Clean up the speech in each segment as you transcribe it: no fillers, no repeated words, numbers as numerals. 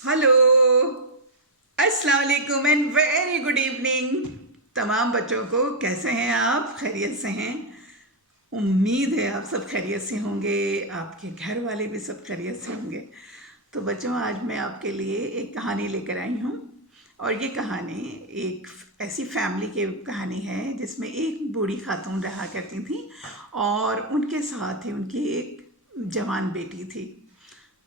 Hello, अस्सलाम वालेकुम and very good evening तमाम बच्चों को। कैसे हैं आप? खैरियत से हैं? उम्मीद है आप सब खैरियत से होंगे, आपके घर वाले भी सब खैरियत से होंगे। तो बच्चों, आज मैं आपके लिए एक कहानी लेकर आई हूँ और ये कहानी एक ऐसी फैमिली की कहानी है जिसमें एक बूढ़ी खातून रहा करती थी और उनके साथ ही उनकी एक जवान बेटी थी।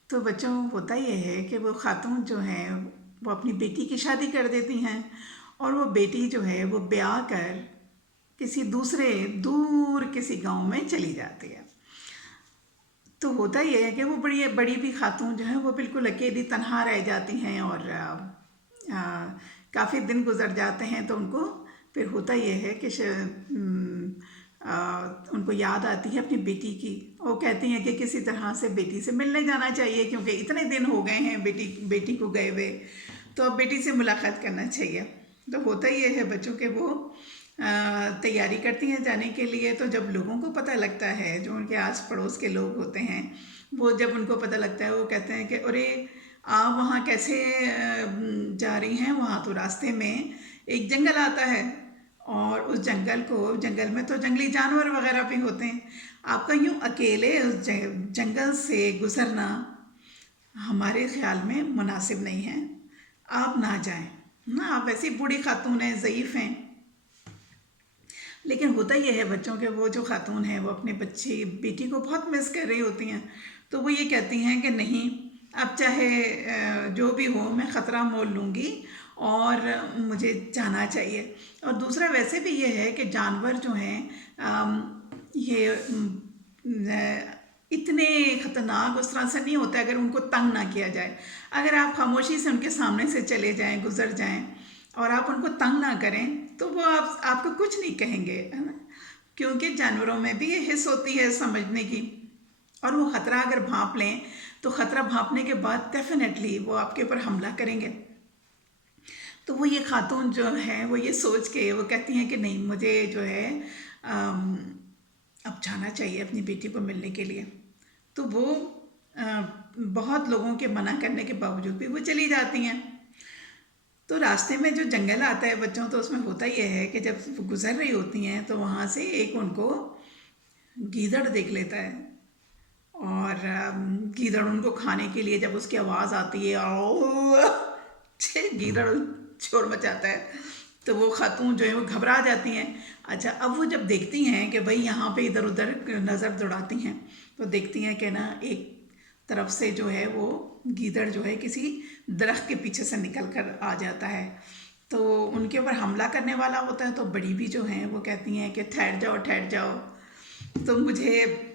तो बच्चों, होता ये है कि वो खातून जो है वो अपनी बेटी की शादी कर देती हैं और वो बेटी जो है वो ब्याह कर किसी दूसरे दूर किसी गांव में चली जाती है। तो होता ये है कि वो बड़ी बड़ी भी खातून जो है वो बिल्कुल अकेली तनहा रह जाती हैं और काफ़ी दिन गुजर जाते हैं। तो उनको फिर होता ये है कि उनको याद आती है अपनी बेटी की। वो कहती हैं कि किसी तरह से बेटी से मिलने जाना चाहिए क्योंकि इतने दिन हो गए हैं बेटी को गए हुए, तो अब बेटी से मुलाकात करना चाहिए। तो होता ये है बच्चों के वो तैयारी करती हैं जाने के लिए। तो जब लोगों को पता लगता है, जो उनके आस पड़ोस के लोग होते हैं, वो जब उनको पता लगता है वो कहते हैं कि अरे आप वहाँ कैसे जा रही हैं? वहाँ तो रास्ते में एक जंगल आता है और उस जंगल में तो जंगली जानवर वगैरह भी होते हैं। आपका यूँ अकेले उस जंगल से गुजरना हमारे ख्याल में मुनासिब नहीं है, आप ना जाएं ना। आप वैसी बूढ़ी खातून हैं, ज़ईफ़ हैं। लेकिन होता यह है बच्चों के, वो जो खातून है वो अपने बेटी को बहुत मिस कर रही होती हैं। तो वो ये कहती हैं कि नहीं, अब चाहे जो भी हो मैं ख़तरा मोल लूँगी और मुझे जाना चाहिए। और दूसरा वैसे भी ये है कि जानवर जो हैं ये इतने ख़तरनाक उस तरह से नहीं होते अगर उनको तंग ना किया जाए। अगर आप खामोशी से उनके सामने से चले जाएं, गुजर जाएं और आप उनको तंग ना करें तो वो आपको कुछ नहीं कहेंगे, है ना। क्योंकि जानवरों में भी ये हिस्स होती है समझने की। और वो ख़तरा अगर भांप लें तो ख़तरा भांपने के बाद डेफिनेटली वो आपके ऊपर हमला करेंगे। तो वो ये खातून जो है वो ये सोच के वो कहती हैं कि नहीं, मुझे जो है अब जाना चाहिए अपनी बेटी को मिलने के लिए। तो वो बहुत लोगों के मना करने के बावजूद भी वो चली जाती हैं। तो रास्ते में जो जंगल आता है बच्चों, तो उसमें होता यह है कि जब वो गुजर रही होती हैं तो वहाँ से एक उनको गीदड़ देख लेता है और गीदड़ उनको खाने के लिए जब उसकी आवाज़ आती है और गीदड़ शोर मचाता है तो वो खातून जो है वो घबरा जाती हैं। अच्छा, अब वो जब देखती हैं कि भाई यहाँ पे इधर उधर नज़र दौड़ाती हैं तो देखती हैं कि ना एक तरफ से जो है वो गीदड़ जो है किसी दरख्त के पीछे से निकल कर आ जाता है। तो उनके ऊपर हमला करने वाला होता है। तो बड़ी भी जो हैं वो कहती हैं कि ठहर जाओ ठहर जाओ, तुम मुझे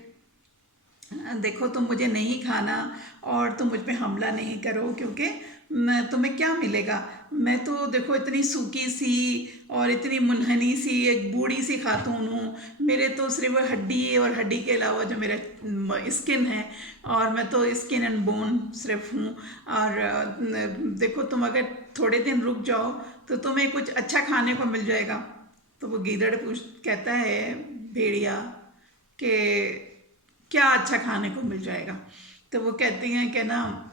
देखो, तुम मुझे नहीं खाना और तुम मुझ पे हमला नहीं करो, क्योंकि तुम्हें क्या मिलेगा? मैं तो देखो इतनी सूखी सी और इतनी मुनहनी सी एक बूढ़ी सी खातून हूँ। मेरे तो सिर्फ हड्डी और हड्डी के अलावा जो मेरा स्किन है, और मैं तो स्किन एंड बोन सिर्फ हूँ। और देखो, तुम अगर थोड़े दिन रुक जाओ तो तुम्हें कुछ अच्छा खाने को मिल जाएगा। तो वो गीदड़ कहता है भेड़िया कि क्या अच्छा खाने को मिल जाएगा? तो वो कहती हैं कि ना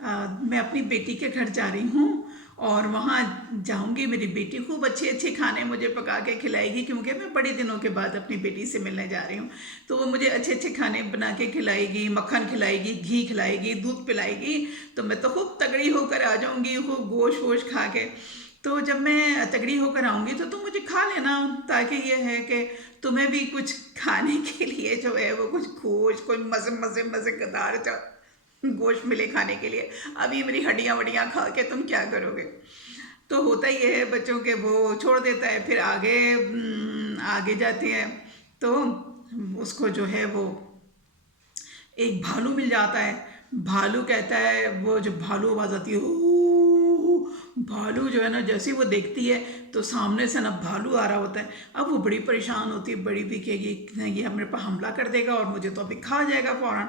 मैं अपनी बेटी के घर जा रही हूँ और वहाँ जाऊँगी, मेरी बेटी खूब अच्छे अच्छे खाने मुझे पका के खिलाएगी, क्योंकि मैं बड़े दिनों के बाद अपनी बेटी से मिलने जा रही हूँ। तो वो मुझे अच्छे अच्छे खाने बना के खिलाएगी, मक्खन खिलाएगी, घी खिलाएगी, दूध पिलाएगी। तो मैं तो खूब तगड़ी होकर आ जाऊँगी, खूब गोश्त वोश खा के। तो जब मैं तगड़ी होकर आऊँगी तो तुम मुझे खा लेना, ताकि ये है कि तुम्हें भी कुछ खाने के लिए जो है वो कुछ गोश्त, कोई मज़ेदार गोश्त मिले खाने के लिए। अभी मेरी हड्डियाँ वड्डियाँ खा के तुम क्या करोगे? तो होता ही है बच्चों के, वो छोड़ देता है। फिर आगे जाती है तो उसको जो है वो एक भालू मिल जाता है। भालू कहता है, वो जो भालू आवाज़ आती है, भालू जो है ना, जैसे ही वो देखती है तो सामने से ना भालू आ रहा होता है। अब वो बड़ी परेशान होती है, बड़ी भी कि ये मेरे पर हमला कर देगा और मुझे तो अभी खा जाएगा फ़ौरन।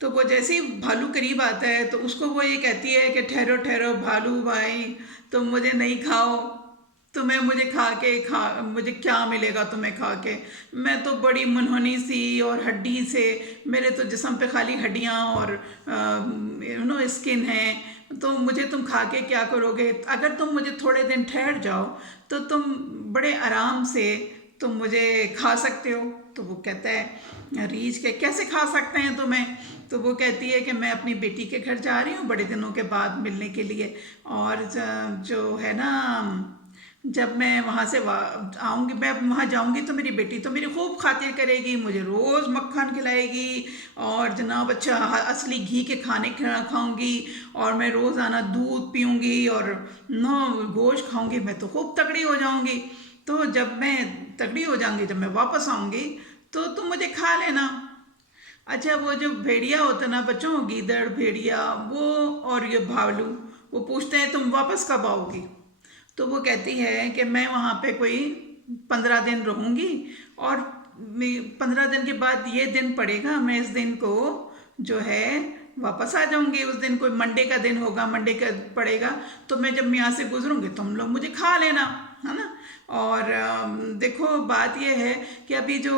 तो वो जैसे ही भालू करीब आता है तो उसको वो ये कहती है कि ठहरो ठहरो भालू भाई, तुम मुझे नहीं खाओ, तुम्हें मुझे क्या मिलेगा तुम्हें खा के। मैं तो बड़ी मुनहनी सी और हड्डी से, मेरे तो जिस्म पे खाली हड्डियाँ और स्किन है, तो मुझे तुम खा के क्या करोगे। अगर तुम मुझे थोड़े दिन ठहर जाओ तो तुम बड़े आराम से तुम मुझे खा सकते हो। तो वो कहता है रीछ के कैसे खा सकते हैं तुम्हें। तो वो कहती है कि मैं अपनी बेटी के घर जा रही हूँ बड़े दिनों के बाद मिलने के लिए, और जो है ना, जब मैं वहाँ से आऊँगी, मैं वहाँ जाऊँगी तो मेरी बेटी तो मेरी खूब खातिर करेगी, मुझे रोज़ मक्खन खिलाएगी और जनाब अच्छा असली घी के खाने खाऊँगी, और मैं रोज़ाना दूध पीऊँगी और गोश्त खाऊँगी, मैं तो खूब तगड़ी हो जाऊँगी। तो जब मैं तगड़ी हो जाऊँगी, जब मैं वापस आऊँगी तो तुम मुझे खा लेना। अच्छा, वो जो भेड़िया होता है ना बच्चों, गीदड़, भेड़िया, वो और ये भालू, वो पूछते हैं तुम वापस कब आओगी। तो वो कहती है कि मैं वहाँ पे कोई 15 दिन रहूँगी, और 15 दिन के बाद ये दिन पड़ेगा, मैं इस दिन को जो है वापस आ जाऊँगी। उस दिन कोई मंडे का दिन होगा, मंडे का पड़ेगा, तो मैं जब यहाँ से गुजरूँगी तुम लोग मुझे खा लेना, है ना। और देखो बात यह है कि अभी जो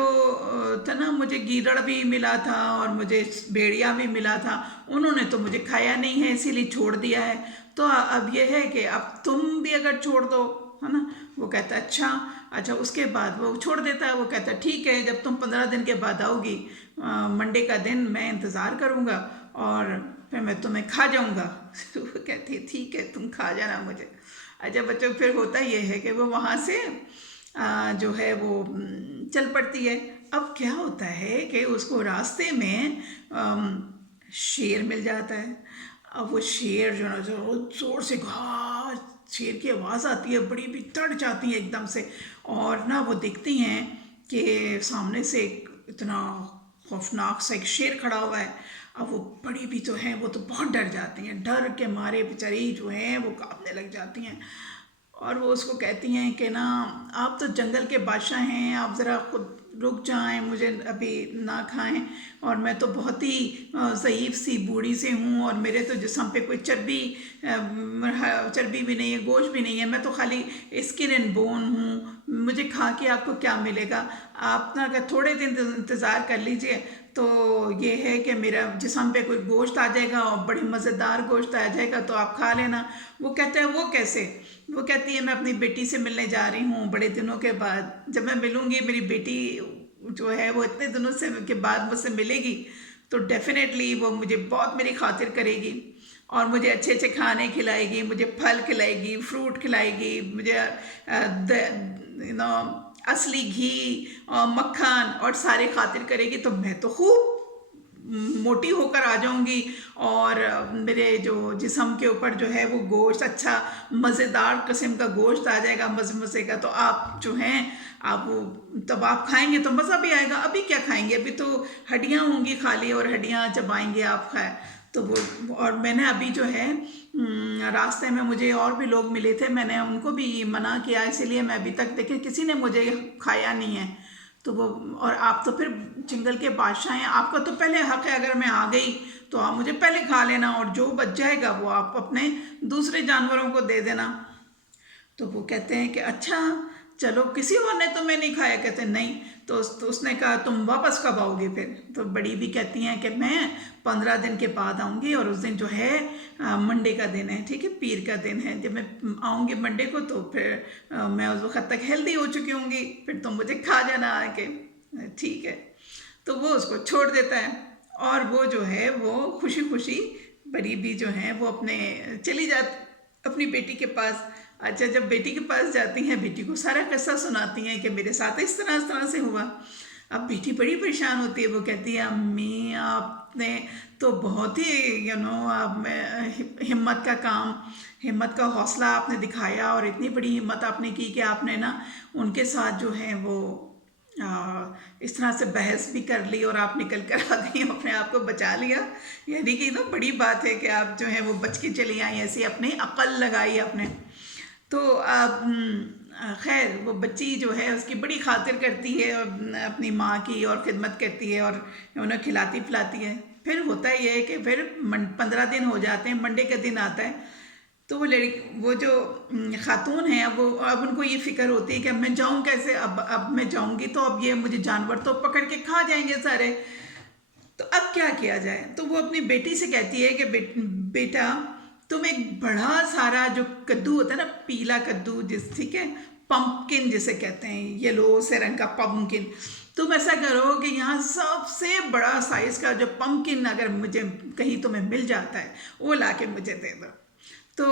था ना, मुझे गीदड़ भी मिला था और मुझे भेड़िया भी मिला था, उन्होंने तो मुझे खाया नहीं है, इसीलिए छोड़ दिया है। तो अब यह है कि अब तुम भी अगर छोड़ दो, है ना। वो कहता है अच्छा। उसके बाद वो छोड़ देता है। वो कहता है ठीक है, जब तुम 15 दिन के बाद आओगी, मंडे का दिन मैं इंतज़ार करूँगा और फिर मैं तुम्हें खा जाऊँगा। तो वो कहती है ठीक है, तुम खा जाना मुझे। अच्छा बच्चों, फिर होता ये है कि वो वहाँ से जो है वो चल पड़ती है। अब क्या होता है कि उसको रास्ते में शेर मिल जाता है। अब वो शेर जो ना, जो जोर से घा, शेर की आवाज़ आती है, बड़ी भी तड़ जाती है एकदम से, और ना वो देखती हैं कि सामने से इतना खौफनाक सा एक शेर खड़ा हुआ है। अब वो बड़ी भी तो हैं, वो तो बहुत डर जाती हैं, डर के मारे बेचारी जो हैं वो कांपने लग जाती हैं। और वो उसको कहती हैं कि ना, आप तो जंगल के बादशाह हैं, आप ज़रा खुद रुक जाएं, मुझे अभी ना खाएं, और मैं तो बहुत ही ज़ईफ़ सी बूढ़ी से हूँ, और मेरे तो जिस्म पे कोई चर्बी भी नहीं है, गोश्त भी नहीं है, मैं तो खाली स्किन एंड बोन हूँ, मुझे खा के आपको क्या मिलेगा। आप ना अगर थोड़े दिन इंतज़ार कर लीजिए तो ये है कि मेरा जिस्म पे कोई गोश्त आ जाएगा और बड़ी मज़ेदार गोश्त आ जाएगा, तो आप खा लेना। वो कहता है वो कैसे। वो कहती है मैं अपनी बेटी से मिलने जा रही हूँ बड़े दिनों के बाद, जब मैं मिलूँगी, मेरी बेटी जो है वो इतने दिनों से के बाद मुझसे मिलेगी, तो डेफिनेटली वो मुझे बहुत मेरी खातिर करेगी और मुझे अच्छे अच्छे खाने खिलाएगी, मुझे फल खिलाएगी, फ्रूट खिलाएगी, मुझे असली घी और मक्खन और सारे खातिर करेगी। तो मैं तो खूब मोटी होकर आ जाऊंगी, और मेरे जो जिस्म के ऊपर जो है वो गोश्त, अच्छा मज़ेदार किस्म का गोश्त आ जाएगा, मज़े मज़े का। तो आप जो हैं, आप तब आप खाएंगे तो मज़ा भी आएगा। अभी क्या खाएंगे, अभी तो हड्डियाँ होंगी खाली, और हड्डियाँ चबाएंगे आप खाए तो वो। और मैंने अभी जो है रास्ते में मुझे और भी लोग मिले थे, मैंने उनको भी मना किया, इसीलिए मैं अभी तक देखे किसी ने मुझे खाया नहीं है। तो वो, और आप तो फिर जंगल के बादशाह हैं, आपका तो पहले हक है, अगर मैं आ गई तो आप मुझे पहले खा लेना, और जो बच जाएगा वो आप अपने दूसरे जानवरों को दे देना। तो वो कहते हैं कि अच्छा चलो, किसी और ने तो मैं नहीं खाया। कहते नहीं। तो उसने कहा तुम वापस कब आओगे फिर। तो बड़ी भी कहती हैं कि मैं 15 दिन के बाद आऊँगी, और उस दिन जो है मंडे का दिन है, ठीक है, पीर का दिन है। जब मैं आऊँगी मंडे को तो फिर मैं उस वक्त तक हेल्दी हो चुकी होंगी, फिर तुम मुझे खा जाना आके। ठीक है। तो वो उसको छोड़ देता है, और वो जो है वो खुशी खुशी बड़ी भी जो है वो अपने चली जाती अपनी बेटी के पास। अच्छा, जब बेटी के पास जाती हैं, बेटी को सारा किस्सा सुनाती हैं कि मेरे साथ इस तरह से हुआ। अब बेटी बड़ी परेशान होती है। वो कहती है अम्मी, आपने तो बहुत ही आप हिम्मत का हौसला आपने दिखाया, और इतनी बड़ी हिम्मत आपने की कि आपने ना उनके साथ जो है वो इस तरह से बहस भी कर ली, और आप निकल कर आ गई, अपने आप को बचा लिया। यानी कि ना बड़ी बात है कि आप जो है वो बच के चली आई, ऐसी अपनी अकल लगाई आपने। तो खैर वो बच्ची जो है उसकी बड़ी खातिर करती है अपनी माँ की, और ख़िदमत करती है, और उन्हें खिलाती पिलाती है। फिर होता ये है कि फिर 15 दिन हो जाते हैं, मंडे का दिन आता है। तो वो जो खातून है, अब उनको ये फिक्र होती है कि अब मैं जाऊँ कैसे, अब मैं जाऊँगी तो अब ये मुझे जानवर तो पकड़ के खा जाएंगे सारे, तो अब क्या किया जाए। तो वो अपनी बेटी से कहती है कि बेटा तुम एक बड़ा सारा जो कद्दू होता है ना, पीला कद्दू, ठीक है, पंपकिन जिसे कहते हैं, येलो से रंग का पंपकिन, तुम ऐसा करो कि यहाँ सबसे बड़ा साइज का जो पंपकिन अगर मुझे कहीं तुम्हें मिल जाता है वो ला के मुझे दे दो। तो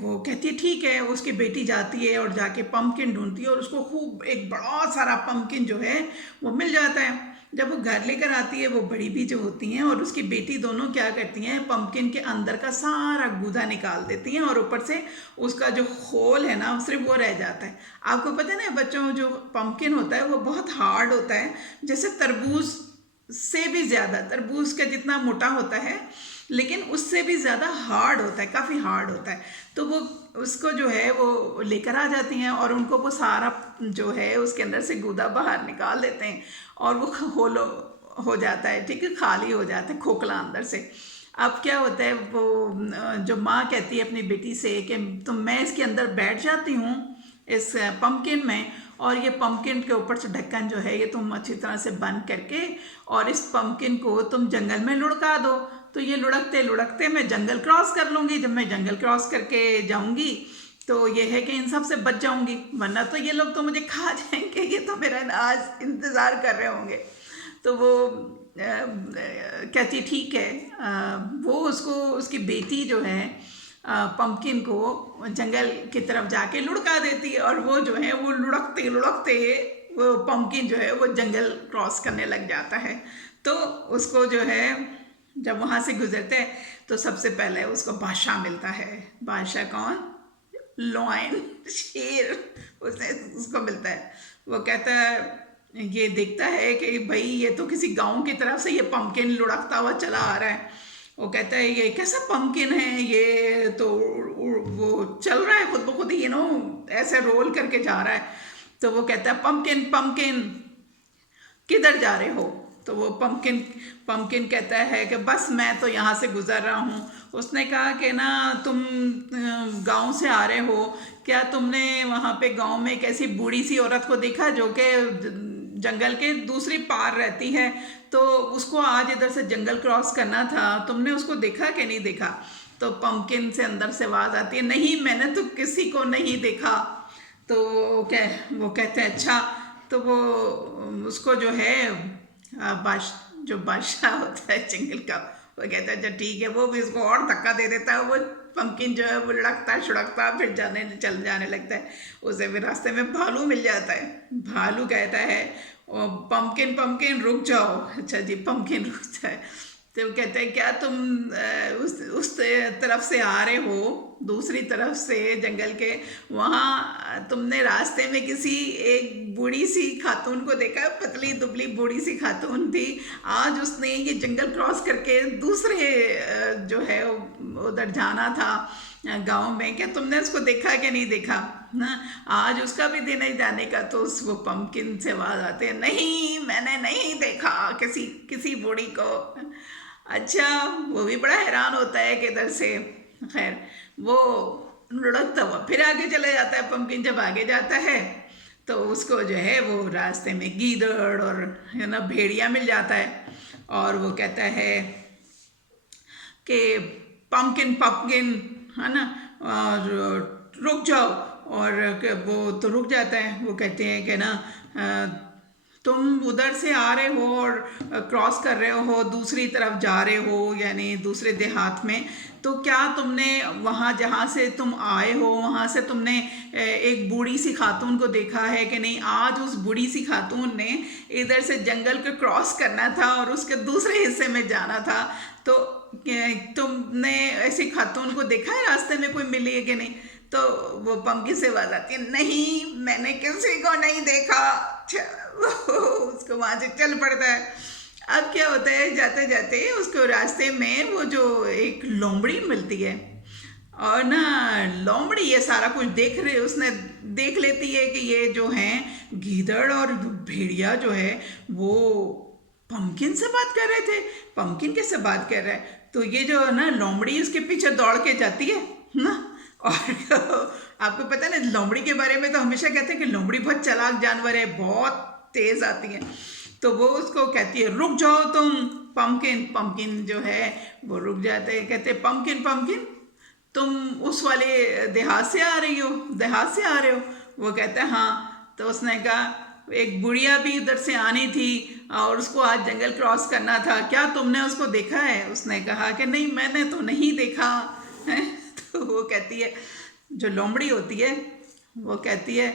वो कहती है ठीक है। उसकी बेटी जाती है और जाके पंपकिन ढूंढती है और उसको खूब एक बड़ा सारा पंपकिन जो है वो मिल जाता है। जब वो घर लेकर आती है, वो बड़ी भी जो होती हैं और उसकी बेटी दोनों क्या करती हैं, पंपकिन के अंदर का सारा गूदा निकाल देती हैं और ऊपर से उसका जो खोल है ना सिर्फ वो रह जाता है। आपको पता है ना बच्चों, जो पंपकिन होता है वो बहुत हार्ड होता है, जैसे तरबूज से भी ज़्यादा, तरबूज का जितना मोटा होता है लेकिन उससे भी ज़्यादा हार्ड होता है, काफ़ी हार्ड होता है। तो वो उसको जो है वो लेकर आ जाती हैं और उनको वो सारा जो है उसके अंदर से गूदा बाहर निकाल देते हैं और वो होलो हो जाता है, ठीक है, खाली हो जाता है खोखला अंदर से। अब क्या होता है, वो जो माँ कहती है अपनी बेटी से कि तो मैं इसके अंदर बैठ जाती हूँ इस पंपकिन में, और ये पंपकिन के ऊपर से ढक्कन जो है ये तुम अच्छी तरह से बंद करके और इस पंपकिन को तुम जंगल में लुढ़का दो, तो ये लुढ़कते लुढ़कते मैं जंगल क्रॉस कर लूँगी। जब मैं जंगल क्रॉस करके जाऊँगी तो ये है कि इन सब से बच जाऊँगी, वरना तो ये लोग तो मुझे खा जाएंगे, ये तो मेरा आज इंतज़ार कर रहे होंगे। तो वो कहती ठीक है। वो उसको, उसकी बेटी जो है पंपकिन को जंगल की तरफ जाके लुढ़का देती है और वो जो है वो लुढ़कते लुढ़कते वो पंपकिन जो है वो जंगल क्रॉस करने लग जाता है। तो उसको जो है जब वहाँ से गुजरते हैं तो सबसे पहले उसको बादशाह मिलता है। बादशाह कौन? लॉयन, शेर, उसे उसको मिलता है। वो कहता है, ये देखता है कि भाई ये तो किसी गांव की तरफ से ये पंपकिन लुढ़कता हुआ चला आ रहा है। वो कहता है ये कैसा पंपकिन है, ये तो वो चल रहा है खुद ब खुद, ऐसे रोल करके जा रहा है। तो वो कहता है पंपकिन पंपकिन किधर जा रहे हो? तो वो पंपकिन कहता है कि बस मैं तो यहाँ से गुजर रहा हूँ। उसने कहा कि ना तुम गांव से आ रहे हो, क्या तुमने वहाँ पे गांव में एक ऐसी बूढ़ी सी औरत को देखा जो कि जंगल के दूसरी पार रहती है, तो उसको आज इधर से जंगल क्रॉस करना था, तुमने उसको देखा कि नहीं देखा? तो पंपकिन से अंदर से आवाज़ आती है, नहीं मैंने तो किसी को नहीं देखा। तो वो कहते हैं अच्छा। तो वो उसको जो है जो बादशाह होता है जंगल का, वो कहता है अच्छा ठीक है। वो भी उसको और धक्का दे देता है। वो पंपकिन जो है वो लड़कता छुड़कता फिर चल जाने लगता है। उसे फिर रास्ते में भालू मिल जाता है। भालू कहता है पंपकिन पंपकिन रुक जाओ। अच्छा जी, पंपकिन रुकता है। तो वो कहते हैं क्या तुम उस तरफ से आ रहे हो, दूसरी तरफ से जंगल के, वहाँ तुमने रास्ते में किसी एक बूढ़ी सी खातून को देखा? पतली दुबली बूढ़ी सी खातून थी, आज उसने ये जंगल क्रॉस करके दूसरे जो है उधर जाना था गांव में, क्या तुमने उसको देखा कि नहीं देखा ना? आज उसका भी दिन है जाने का। तो वो पंपकिन से आवाज आते हैं, नहीं मैंने नहीं देखा किसी बूढ़ी को। अच्छा, वो भी बड़ा हैरान होता है कि इधर से, खैर वो लुढ़कता हुआ फिर आगे चले जाता है। पंपकिन जब आगे जाता है तो उसको जो है वो रास्ते में गीदड़ और भेड़िया मिल जाता है और वो कहता है कि पंपकिन पंपकिन, है ना, और रुक जाओ। और वो तो रुक जाता है। वो कहते हैं कि ना तुम उधर से आ रहे हो और क्रॉस कर रहे हो, दूसरी तरफ जा रहे हो, यानी दूसरे देहात में, तो क्या तुमने वहाँ जहाँ से तुम आए हो वहाँ से तुमने एक बूढ़ी सी खातून को देखा है कि नहीं? आज उस बूढ़ी सी खातून ने इधर से जंगल को क्रॉस करना था और उसके दूसरे हिस्से में जाना था, तो तुमने ऐसी खातून को देखा है? रास्ते में कोई मिली है कि नहीं? तो वो पंपकिन से आवाज आती है, नहीं मैंने किसी को नहीं देखा। उसको वहाँ से चल पड़ता है। अब क्या होता है, जाते जाते उसको रास्ते में वो जो एक लोमड़ी मिलती है और ना लोमड़ी ये सारा कुछ उसने देख लेती है कि ये जो हैं गीदड़ और भेड़िया जो है वो पंपकिन से बात कर रहे थे। पंपकिन कैसे बात कर रहा है? तो ये जो है ना लोमड़ी उसके पीछे दौड़ के जाती है ना, और आपको पता है ना, लोमड़ी के बारे में तो हमेशा कहते हैं कि लोमड़ी बहुत चालाक जानवर है, बहुत तेज आती है। तो वो उसको कहती है रुक जाओ तुम पम्पकिन। पम्पकिन जो है वो रुक जाते हैं, कहते हैं पम्पकिन पम्पकिन तुम उस वाले देहात से आ रही हो, देहात से आ रहे हो? वो कहता है हाँ। तो उसने कहा एक बुढ़िया भी उधर से आनी थी और उसको आज जंगल क्रॉस करना था, क्या तुमने उसको देखा है? उसने कहा कि नहीं, मैंने तो नहीं देखा है। तो वो कहती है, जो लोमड़ी होती है वो कहती है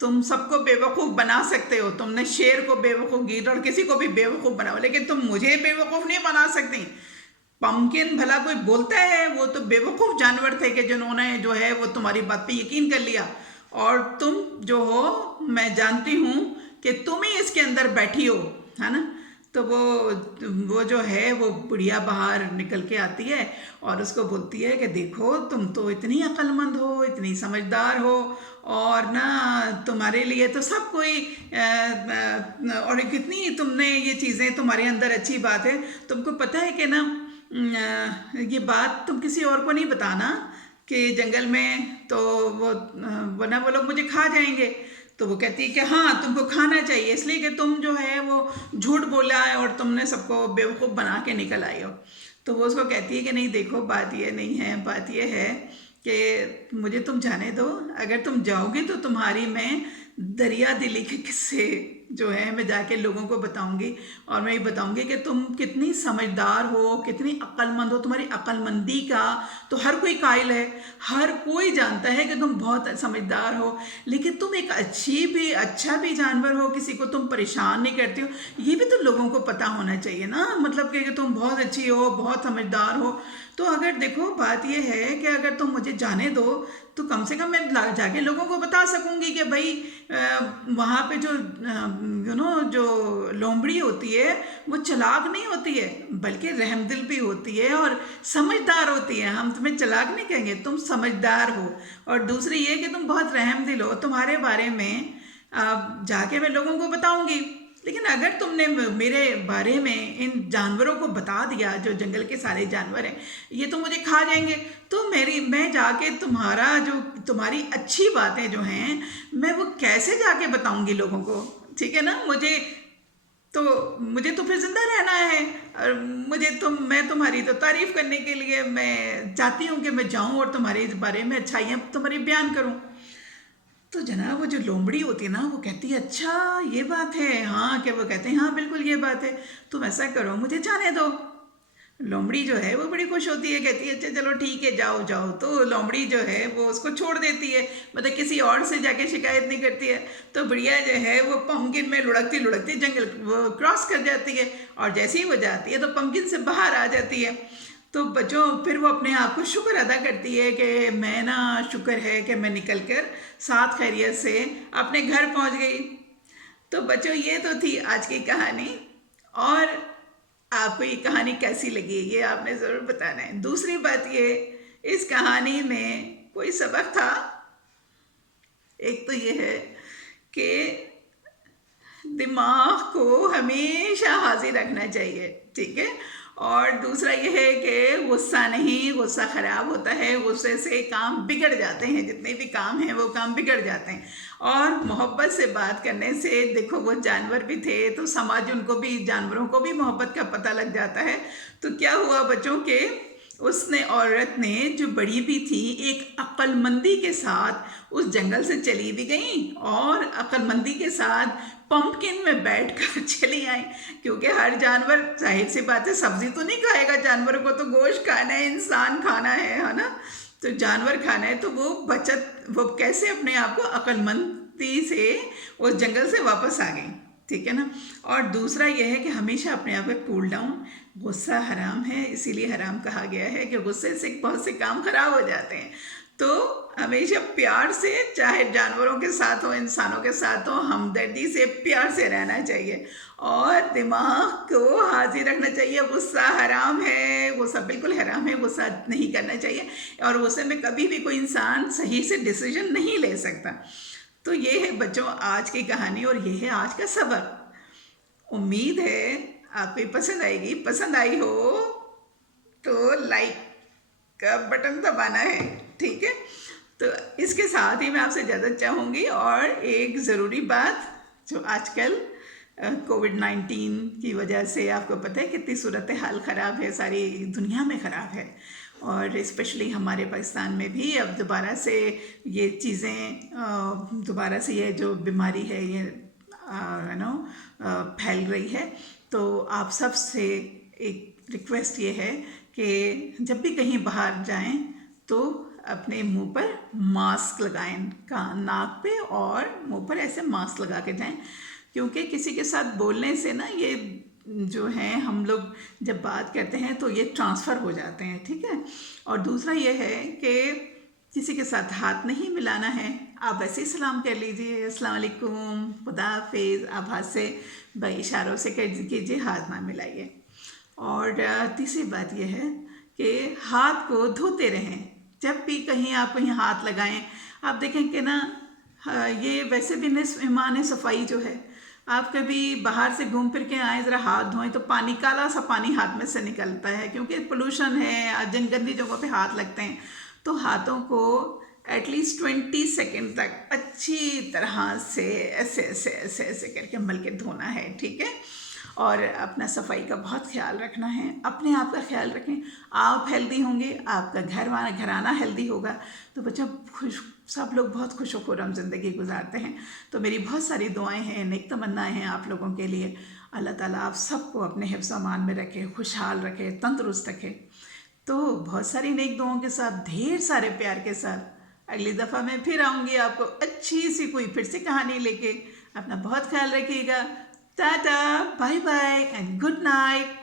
तुम सबको बेवकूफ़ बना सकते हो, तुमने शेर को बेवकूफ़, गीदड़, किसी को भी बेवकूफ़ बनाओ, लेकिन तुम मुझे बेवकूफ़ नहीं बना सकती। पम्पकिन भला कोई बोलता है, वो तो बेवकूफ़ जानवर थे कि जिन्होंने जो है वो तुम्हारी बात पे यकीन कर लिया। और तुम जो हो, मैं जानती हूँ कि तुम ही इसके अंदर बैठी हो, है ना। तो वो जो है वो बुढ़िया बाहर निकल के आती है और उसको बोलती है कि देखो तुम तो इतनी अक्लमंद हो, इतनी समझदार हो, और ना तुम्हारे लिए तो सब कोई और कितनी तुमने ये चीज़ें तुम्हारे अंदर अच्छी बात है। तुमको पता है कि ना ये बात तुम किसी और को नहीं बताना कि जंगल में तो वरना वो लोग मुझे खा जाएंगे। तो वो कहती है कि हाँ तुमको खाना चाहिए, इसलिए कि तुम जो है वो झूठ बोला है और तुमने सबको बेवकूफ़ बना के निकल आई हो। तो वो उसको कहती है कि नहीं देखो, बात ये नहीं है, बात ये है कि मुझे तुम जाने दो। अगर तुम जाओगी तो तुम्हारी मैं दरिया दिली के किस्से जो है मैं जाके लोगों को बताऊंगी, और मैं ये बताऊंगी कि तुम कितनी समझदार हो, कितनी अक्लमंद हो। तुम्हारी अक्लमंदी का तो हर कोई कायल है, हर कोई जानता है कि तुम बहुत समझदार हो, लेकिन तुम एक अच्छा भी जानवर हो, किसी को तुम परेशान नहीं करती हो, ये भी तो लोगों को पता होना चाहिए ना। मतलब कि तुम बहुत अच्छी हो, बहुत समझदार हो। तो अगर देखो बात यह है कि अगर तुम मुझे जाने दो तो कम से कम मैं जाके लोगों को बता सकूंगी कि भाई वहाँ पे जो जो लोमड़ी होती है वो चालाक नहीं होती है, बल्कि रहमदिल भी होती है और समझदार होती है। हम तुम्हें चालाक नहीं कहेंगे, तुम समझदार हो। और दूसरी ये कि तुम बहुत रहमदिल हो। तुम्हारे बारे में जाके मैं लोगों को बताऊंगी, लेकिन अगर तुमने मेरे बारे में इन जानवरों को बता दिया, जो जंगल के सारे जानवर हैं ये तो मुझे खा जाएंगे, तो मैं जाके तुम्हारी अच्छी बातें जो हैं मैं वो कैसे जाके बताऊंगी लोगों को? ठीक है ना। मुझे तो फिर जिंदा रहना है, और मैं तुम्हारी तो तारीफ करने के लिए मैं चाहती हूँ कि मैं जाऊँ और तुम्हारे इस बारे में अच्छाइयाँ तुम्हारी बयान करूँ। तो जनाब वो जो लोमड़ी होती है ना, वो कहती है अच्छा ये बात है, हाँ। क्या वो कहते हैं हाँ बिल्कुल ये बात है, तुम ऐसा करो मुझे जाने दो। लोमड़ी जो है वो बड़ी खुश होती है, कहती है अच्छा चलो ठीक है जाओ जाओ। तो लोमड़ी जो है वो उसको छोड़ देती है, मतलब किसी और से जाके शिकायत नहीं करती है। तो बढ़िया जो है वो पम्पकिन में लुढ़कती लुढ़कती जंगल वो क्रॉस कर जाती है, और जैसे ही वो जाती है तो पम्पकिन से बाहर आ जाती है। तो बच्चों फिर वो अपने आप को शुक्र अदा करती है कि मैं ना, शुक्र है कि मैं निकल कर साथ खैरियत से अपने घर पहुंच गई। तो बच्चों ये तो थी आज की कहानी, और आपको ये कहानी कैसी लगी ये आपने ज़रूर बताना है। दूसरी बात ये, इस कहानी में कोई सबक था। एक तो ये है कि दिमाग को हमेशा हाजिर रखना चाहिए, ठीक है। और दूसरा ये है कि गुस्सा नहीं, गुस्सा खराब होता है, गुस्से से काम बिगड़ जाते हैं, जितने भी काम हैं वो काम बिगड़ जाते हैं। और मोहब्बत से बात करने से, देखो वो जानवर भी थे तो समाज उनको भी, जानवरों को भी मोहब्बत का पता लग जाता है। तो क्या हुआ बच्चों के, उसने औरत ने जो बड़ी भी थी एक अक्लमंदी के साथ उस जंगल से चली भी गई, और अक्लमंदी के साथ पंपकिन में बैठकर चली आई। क्योंकि हर जानवर, जाहिर सी बात है, सब्जी तो नहीं खाएगा, जानवरों को तो गोश्त खाना है, इंसान खाना है ना। तो जानवर खाना है तो वो कैसे अपने आप को अक्लमंदी से उस जंगल से वापस आ गई, ठीक है ना। और दूसरा यह है कि हमेशा अपने आप को कूल डाउन, गुस्सा हराम है, इसीलिए हराम कहा गया है कि गुस्से से बहुत से काम खराब हो जाते हैं। तो हमेशा प्यार से, चाहे जानवरों के साथ हो, इंसानों के साथ हो, हमदर्दी से, प्यार से रहना चाहिए, और दिमाग को हाजिर रखना चाहिए। गुस्सा हराम है, गुस्सा बिल्कुल हराम है, गुस्सा नहीं करना चाहिए, और गुस्से में कभी भी कोई इंसान सही से डिसीजन नहीं ले सकता। तो ये है बच्चों आज की कहानी, और ये है आज का सबक। उम्मीद है आपको पसंद आएगी। पसंद आई हो तो लाइक का बटन दबाना है, ठीक है। तो इसके साथ ही मैं आपसे इजाज़त चाहूँगी, और एक ज़रूरी बात, जो आजकल कोविड-19 की वजह से आपको पता है कितनी सूरत हाल ख़राब है, सारी दुनिया में ख़राब है, और स्पेशली हमारे पाकिस्तान में भी अब दोबारा से ये चीज़ें, दोबारा से ये जो बीमारी है ये फैल रही है। तो आप सब से एक रिक्वेस्ट ये है कि जब भी कहीं बाहर जाएं तो अपने मुंह पर मास्क लगाएं, नाक पे और मुंह पर ऐसे मास्क लगा के जाएं, क्योंकि किसी के साथ बोलने से ना ये जो है हम लोग जब बात करते हैं तो ये ट्रांसफ़र हो जाते हैं, ठीक है। और दूसरा ये है कि किसी के साथ हाथ नहीं मिलाना है, आप वैसे ही सलाम कर लीजिए, अस्सलाम वालेकुम, खुदा हाफिज़, आप हाथ से भाई इशारों से कर कीजिए, हाथ ना मिलाइए। और तीसरी बात यह है कि हाथ को धोते रहें, जब भी कहीं आप कहीं हाथ लगाएं, आप देखें कि ना ये वैसे भी निस्फ़ ईमान है सफाई जो है। आप कभी बाहर से घूम फिर के आए, ज़रा हाथ धोएं तो पानी, काला सा पानी हाथ में से निकलता है, क्योंकि पोल्यूशन है, जिन गंदी जगहों पे हाथ लगते हैं। तो हाथों को एटलीस्ट 20 सेकेंड तक अच्छी तरह से ऐसे ऐसे ऐसे ऐसे करके मल के धोना है, ठीक है। और अपना सफाई का बहुत ख्याल रखना है, अपने आप का ख्याल रखें। आप हेल्दी होंगे, आपका घराना हेल्दी होगा, तो बच्चा सब लोग बहुत खुश खुर्रम ज़िंदगी गुजारते हैं। तो मेरी बहुत सारी दुआएं हैं, नेक तमन्नाएं हैं आप लोगों के लिए। अल्लाह ताला आप सबको अपने हिफ्ज़ अमान में रखे, खुशहाल रखे, तंदुरुस्त रखे। तो बहुत सारी नेक दुआओं के साथ, ढेर सारे प्यार के साथ अगली दफ़ा मैं फिर आऊँगी आपको अच्छी सी कोई फिर से कहानी लेके। अपना बहुत ख्याल रखिएगा। Tata, bye bye and good night.